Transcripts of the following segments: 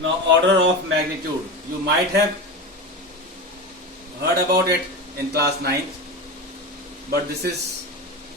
Now, order of magnitude. You might have heard about it in class 9th, but this is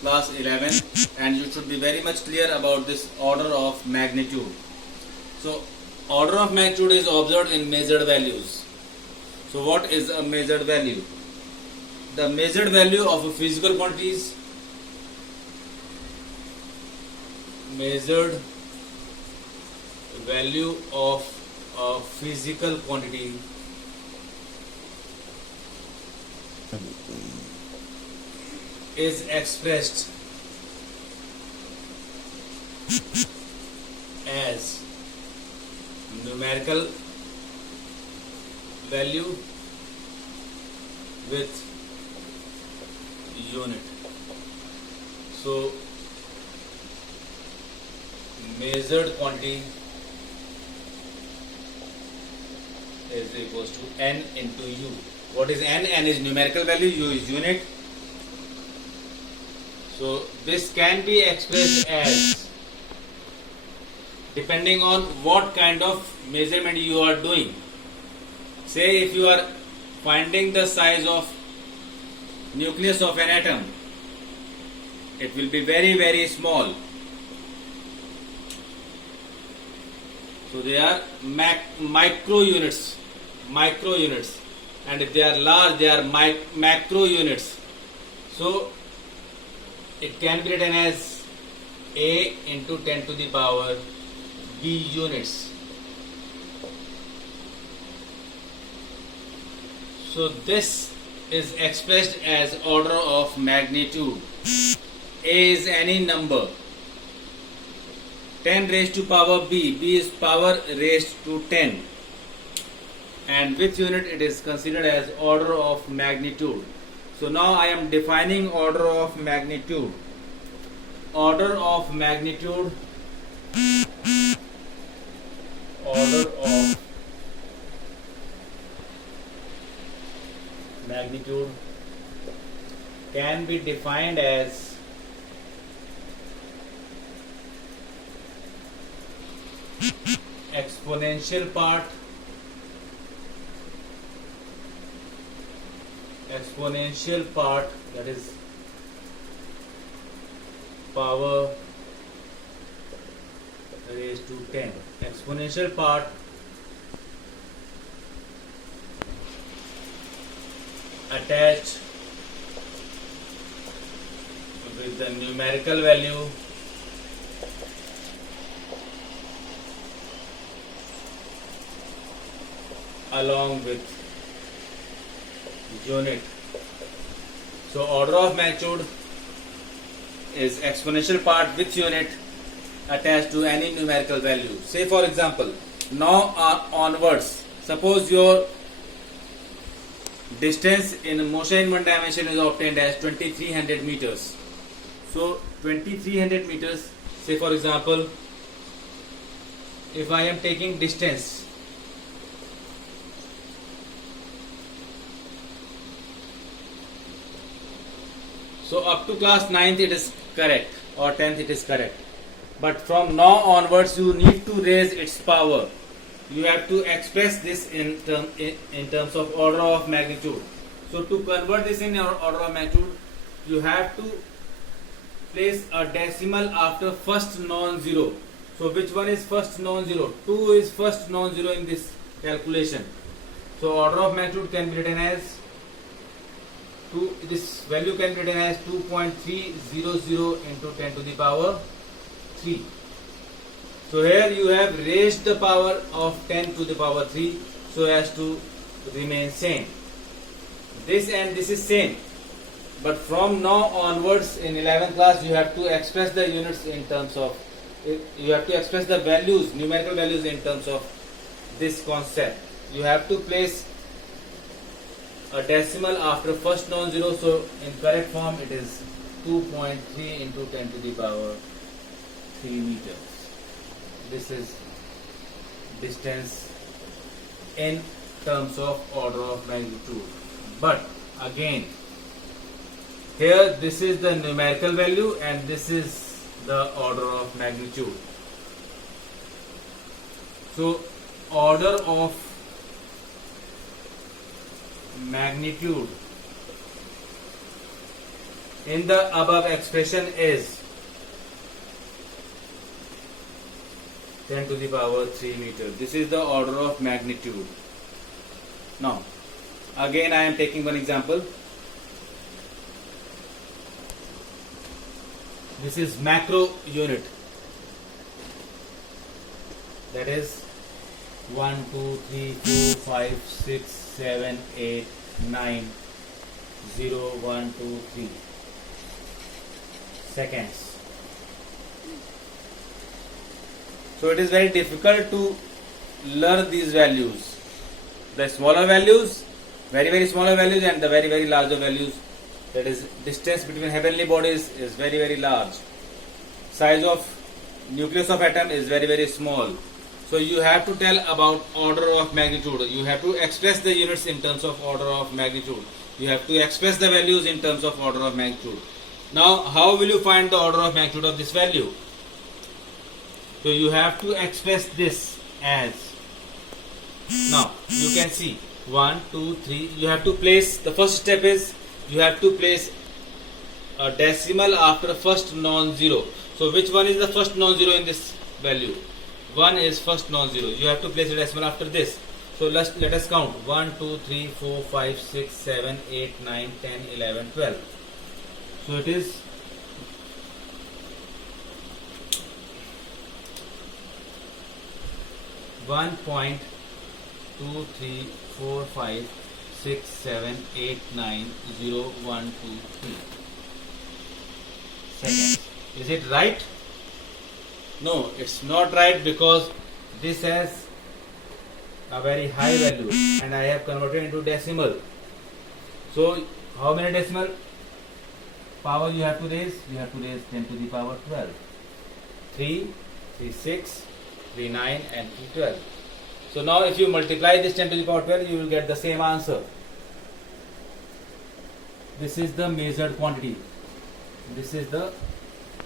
class 11 and you should be very much clear about this order of magnitude. So, order of magnitude is observed in measured values. So, what is a measured value? The measured value of a physical quantity is measured value of a physical quantity is expressed as numerical value with unit. So, measured quantity is equals to n into u. What is n? N is numerical value, u is unit. So this can be expressed as, depending on what kind of measurement you are doing. Say if you are finding the size of nucleus of an atom, it will be very, very small. So they are micro units, and if they are large, they are macro units. So it can be written as A into 10 to the power B units. So this is expressed as order of magnitude. A is any number. 10 raised to power B. B is power raised to 10. And which unit it is considered as order of magnitude. So now I am defining order of magnitude. Order of magnitude. Order of magnitude can be defined as exponential part that is power raised to 10. Exponential part attached with the numerical value along with unit. So order of magnitude is exponential part with unit attached to any numerical value. Say for example, now onwards, suppose your distance in motion in one dimension is obtained as 2300 meters. So 2300 meters, say for example, if I am taking distance so up to class 9th it is correct, or 10th it is correct. But from now onwards you need to raise its power. You have to express this in terms of order of magnitude. So to convert this in order of magnitude, you have to place a decimal after first non-zero. So which one is first non-zero? 2 is first non-zero in this calculation. So order of magnitude can be written as this value can be written as 2.300 into 10 to the power 3. So here you have raised the power of 10 to the power 3 so as to remain same. This and this is same. But from now onwards in 11th class you have to express the units in terms of, you have to express the values, numerical values in terms of this concept. You have to place a decimal after first non-zero, so in correct form it is 2.3 into 10 to the power 3 meters. This is distance in terms of order of magnitude. But again, here this is the numerical value and this is the order of magnitude. So order of magnitude in the above expression is 10 to the power 3 meter. This is the order of magnitude. Now, again I am taking one example. This is macro unit. That is 1, 2, 3, 4, 5, 6, 7, 8, 9, 0, 1, 2, 3 seconds. So it is very difficult to learn these values. The smaller values, very smaller values, and the very larger values. That is, distance between heavenly bodies is very large. Size of nucleus of atom is very small. So you have to tell about order of magnitude. You have to express the units in terms of order of magnitude. You have to express the values in terms of order of magnitude. Now, how will you find the order of magnitude of this value? So you have to express this as, now you can see 1, 2, 3. You have to place, the first step is you have to place a decimal after first non-zero. So which one is the first non-zero in this value? 1 is first non-zero. You have to place a decimal after this. So let us count 1, 2, 3, 4, 5, 6, 7, 8, 9, 10, 11, 12. So it is 1.2345 6, 7, 8, 9, 0, 1, 2, 3 seconds. Is it right? No, it's not right, because this has a very high value and I have converted into decimal. So how many decimal power you have to raise? You have to raise 10 to the power 12. 3, 3, 6, 3, 9 and 3, 12. So now if you multiply this 10 to the power 12, you will get the same answer. This is the measured quantity. This is the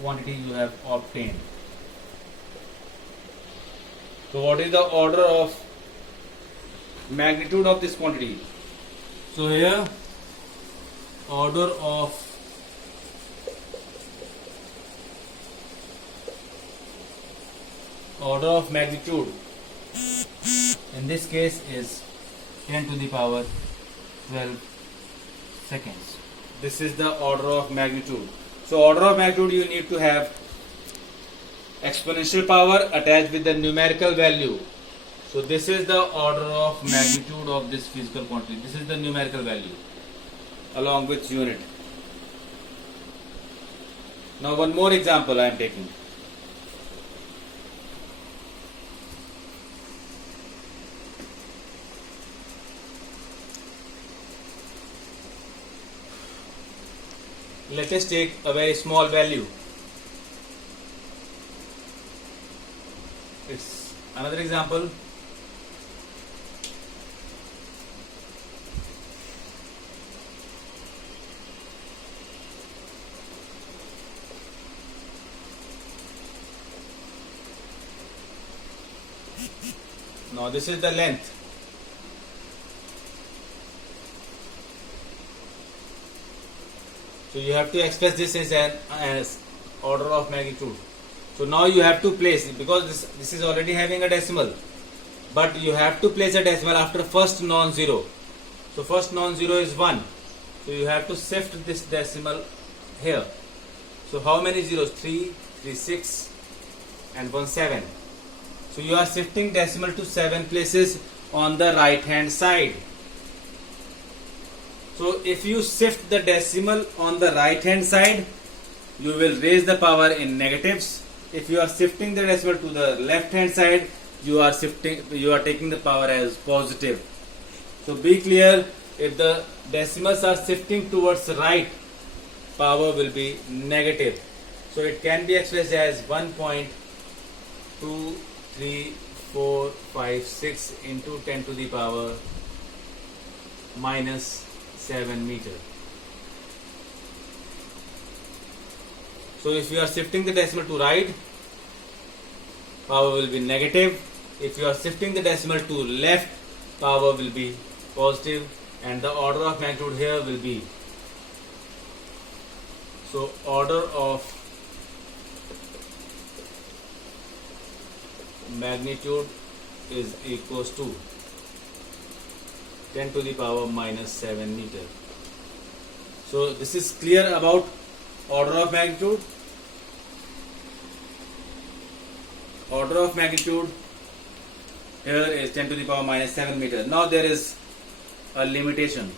quantity you have obtained. So what is the order of magnitude of this quantity? So here, order of magnitude in this case is 10 to the power 12 seconds. This is the order of magnitude. So order of magnitude, you need to have exponential power attached with the numerical value. So this is the order of magnitude of this physical quantity. This is the numerical value along with unit. Now one more example I am taking. Let us take a very small value. It's another example. Now this is the length. So you have to express this as order of magnitude. So now you have to place, because this is already having a decimal, but you have to place a decimal after first non-zero. So first non-zero is 1. So you have to shift this decimal here. So how many zeros? 3, 3, 6 and 1, 7. So you are shifting decimal to 7 places on the right hand side. So if you shift the decimal on the right hand side, you will raise the power in negatives. If you are shifting the decimal to the left hand side, you are taking the power as positive. So be clear, if the decimals are shifting towards right, power will be negative. So it can be expressed as 1.2345 into 10 to the power minus 7 meter. So if you are shifting the decimal to right, power will be negative. if you are shifting the decimal to left, power will be positive, and the order of magnitude here will be, so order of magnitude is equals to 10 to the power minus 7 meter. So this is clear about order of magnitude. Order of magnitude here is 10 to the power minus 7 meter. Now there is a limitation.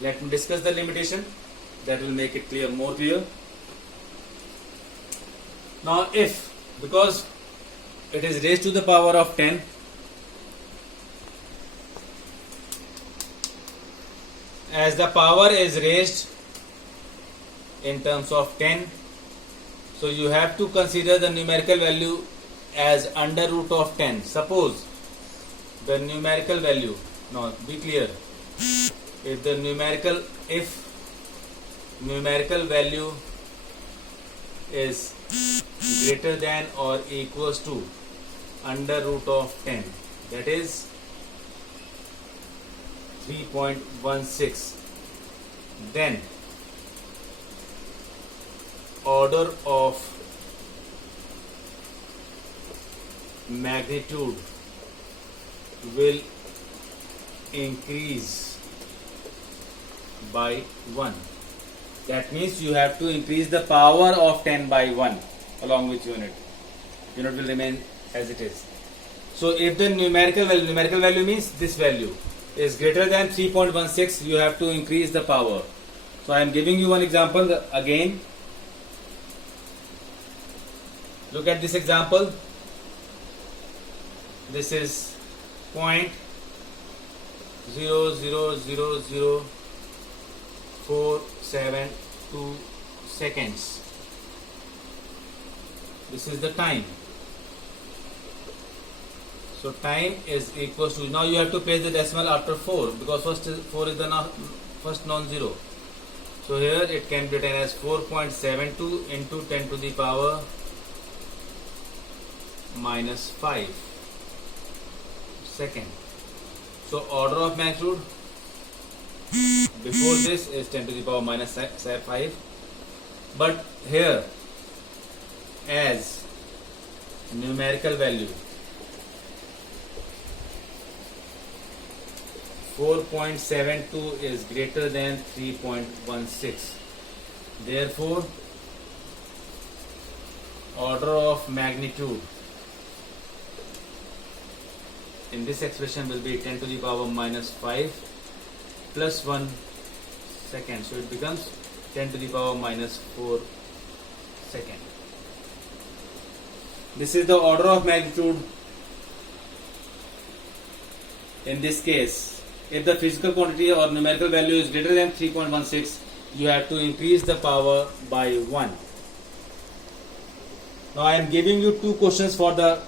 Let me discuss the limitation. That will make it clear, more clear. Now if, because it is raised to the power of 10, as the power is raised in terms of 10, so you have to consider the numerical value as under root of 10. Suppose the numerical value, now be clear, if numerical value is greater than or equals to under root of 10, that is 3.16, then order of magnitude will increase by 1. That means you have to increase the power of 10 by 1 along with unit. Unit will remain as it is. So if the numerical value means this value is greater than 3.16, you have to increase the power. So I am giving you one example again. Look at this example. This is 0.0000472 seconds. This is the time. So time is equals to, now you have to place the decimal after 4 because first 4 is the first non-zero. So here it can be written as 4.72 into 10 to the power minus 5 second. So order of magnitude before this is 10 to the power minus 5, but here as numerical value 4.72 is greater than 3.16. Therefore, order of magnitude in this expression will be 10 to the power minus 5 plus 1 second. So it becomes 10 to the power minus 4 second. This is the order of magnitude in this case. If the physical quantity or numerical value is greater than 3.16, you have to increase the power by 1. Now I am giving you 2 questions for the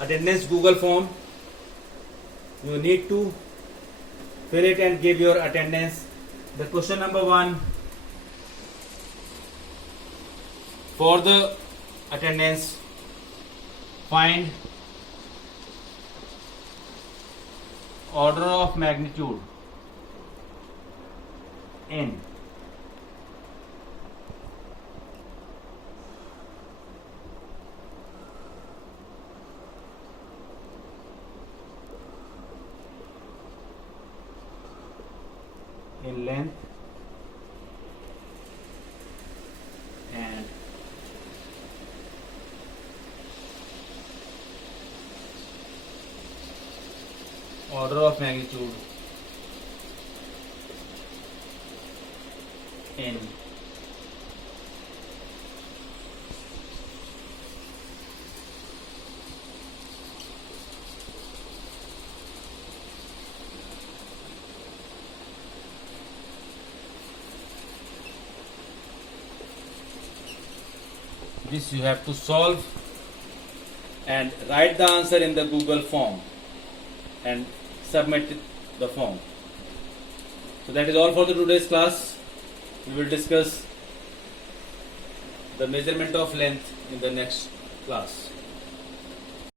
attendance Google form. You need to fill it and give your attendance. The question number 1, for the attendance, find order of magnitude in length and order of magnitude in this you have to solve and write the answer in the Google form and submit the form. So that is all for the today's class. We will discuss the measurement of length in the next class.